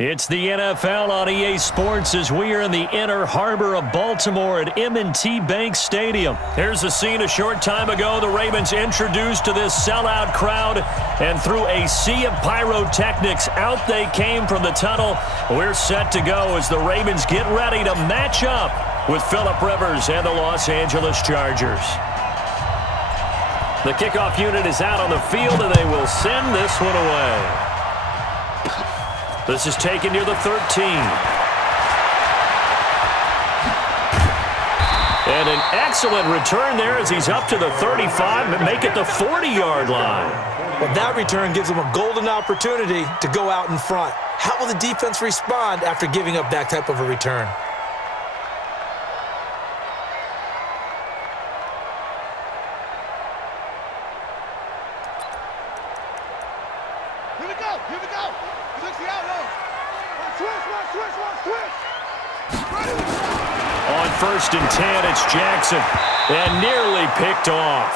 It's the NFL on EA Sports as we are in the inner harbor of Baltimore at M&T Bank Stadium. Here's a scene a short time ago. The Ravens introduced to this sellout crowd, and through a sea of pyrotechnics, out they came from the tunnel. We're set to go as the Ravens get ready to match up with Phillip Rivers and the Los Angeles Chargers. The kickoff unit is out on the field, and they will send this one away. This is taken near the 13. And an excellent return there as he's up to the 35 and make it the 40-yard line. Well, that return gives him a golden opportunity to go out in front. How will the defense respond after giving up that type of a return? On 1st and 10, it's Jackson, and nearly picked off.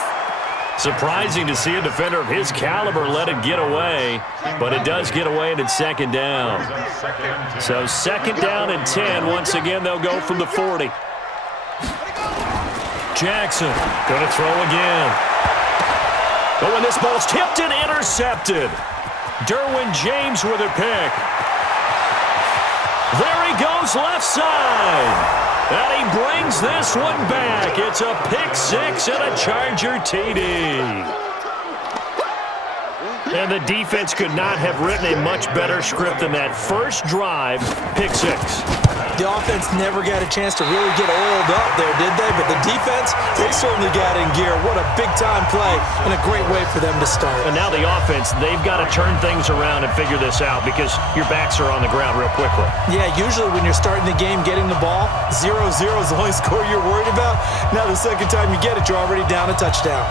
Surprising to see a defender of his caliber let it get away, but it does get away and it's second down. So 2nd down and 10. Once again, they'll go from the 40. Jackson going to throw again. But when this ball's tipped and intercepted, Derwin James with a pick. There he goes left side. And he brings this one back. It's a pick six and a Charger TD. And the defense could not have written a much better script than that first drive, pick six. The offense never got a chance to really get oiled up there, did they? But the defense, they certainly got in gear. What a big-time play and a great way for them to start. And now the offense, they've got to turn things around and figure this out because your backs are on the ground real quickly. Yeah, usually when you're starting the game getting the ball, 0-0 is the only score you're worried about. Now the second time you get it, you're already down a touchdown.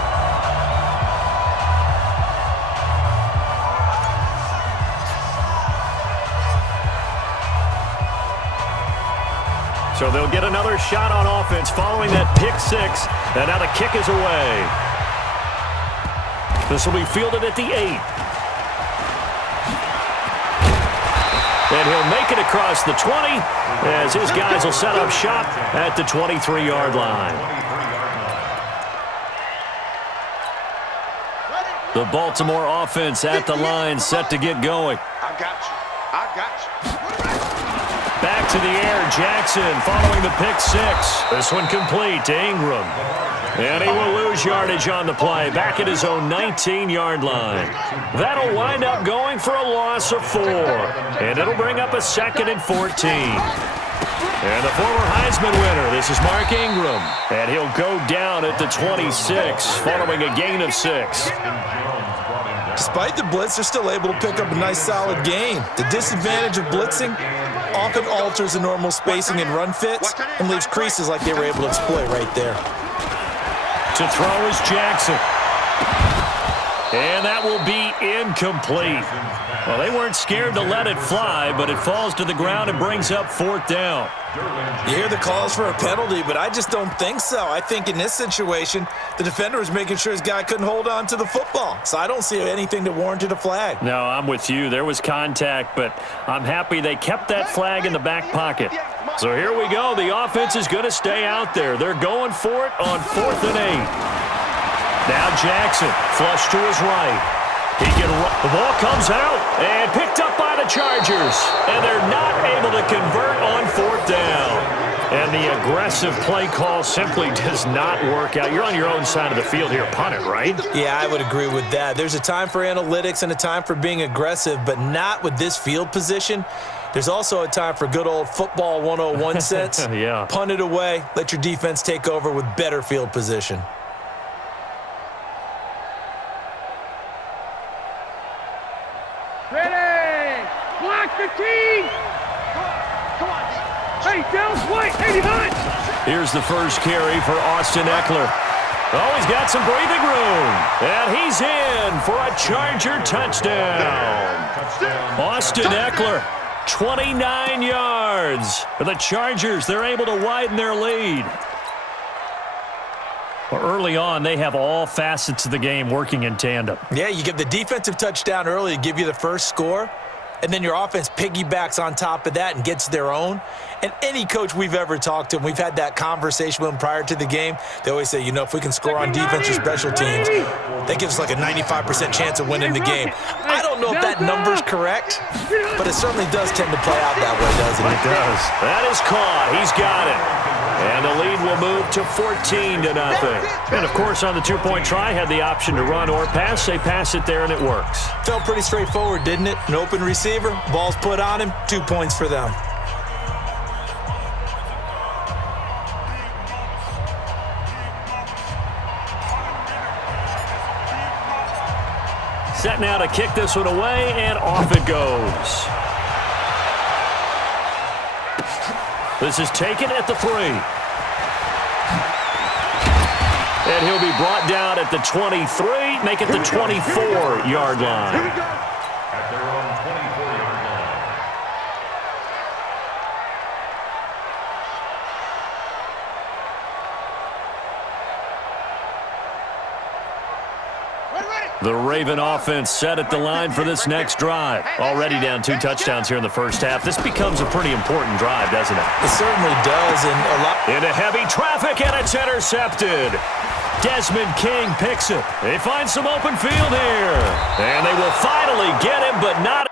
So they'll get another shot on offense following that pick six. And now the kick is away. This will be fielded at the 8. And he'll make it across the 20 as his guys will set up shop at the 23-yard line. The Baltimore offense at the line set to get going. I got you. I got you. Back to the air, Jackson following the pick six. This one complete to Ingram. And he will lose yardage on the play, back at his own 19-yard line. That'll wind up going for a loss of 4. And it'll bring up a 2nd and 14. And the former Heisman winner, this is Mark Ingram. And he'll go down at the 26 following a gain of 6. Despite the blitz, they're still able to pick up a nice solid gain. The disadvantage of blitzing often alters the normal spacing and run fits and leaves creases like they were able to exploit right there. To throw is Jackson. And that will be incomplete. Well, they weren't scared to let it fly, but it falls to the ground and brings up 4th down. You hear the calls for a penalty, but I just don't think so. I think in this situation, the defender was making sure his guy couldn't hold on to the football. So I don't see anything that warranted a flag. No, I'm with you. There was contact, but I'm happy they kept that flag in the back pocket. So here we go. The offense is going to stay out there. They're going for it on 4th and 8. Now Jackson, flush to his right. He can run. The ball comes out and picked up by the Chargers. And they're not able to convert on 4th down. And the aggressive play call simply does not work out. You're on your own side of the field here. Punt it, right? Yeah, I would agree with that. There's a time for analytics and a time for being aggressive, but not with this field position. There's also a time for good old football 101 sense. Yeah. Punt it away. Let your defense take over with better field position. Ready! Block the team! Come on. Hey, Dallas White, 80 hunch! Here's the first carry for Austin Eckler. Oh, he's got some breathing room. And he's in for a Charger touchdown. Austin Eckler, 29 yards. For the Chargers, they're able to widen their lead. Well, early on, they have all facets of the game working in tandem. Yeah, you get the defensive touchdown early to give you the first score. and then your offense piggybacks on top of that and gets their own. And any coach we've ever talked to, and we've had that conversation with them prior to the game, they always say, you know, if we can score on defense or special teams, that gives us like a 95% chance of winning the game. I don't know if that number's correct, but it certainly does tend to play out that way, doesn't it? It does. That is caught. He's got it. And the lead will move to 14-0. And, of course, on the two-point try, had the option to run or pass. They pass it there, and it works. Felt pretty straightforward, didn't it? An open receiver, ball's put on him, 2 points for them. Set now to kick this one away, and off it goes. This is taken at the 3. And he'll be brought down at the 23, make it the 24-yard line. Here we go. At their own 24-yard line. The Raven offense set at the line for this next drive. Already down 2 touchdowns here in the first half. This becomes a pretty important drive, doesn't it? It certainly does, and a lot. Into heavy traffic, and it's intercepted. Desmond King picks it. They find some open field here. And they will finally get him, but not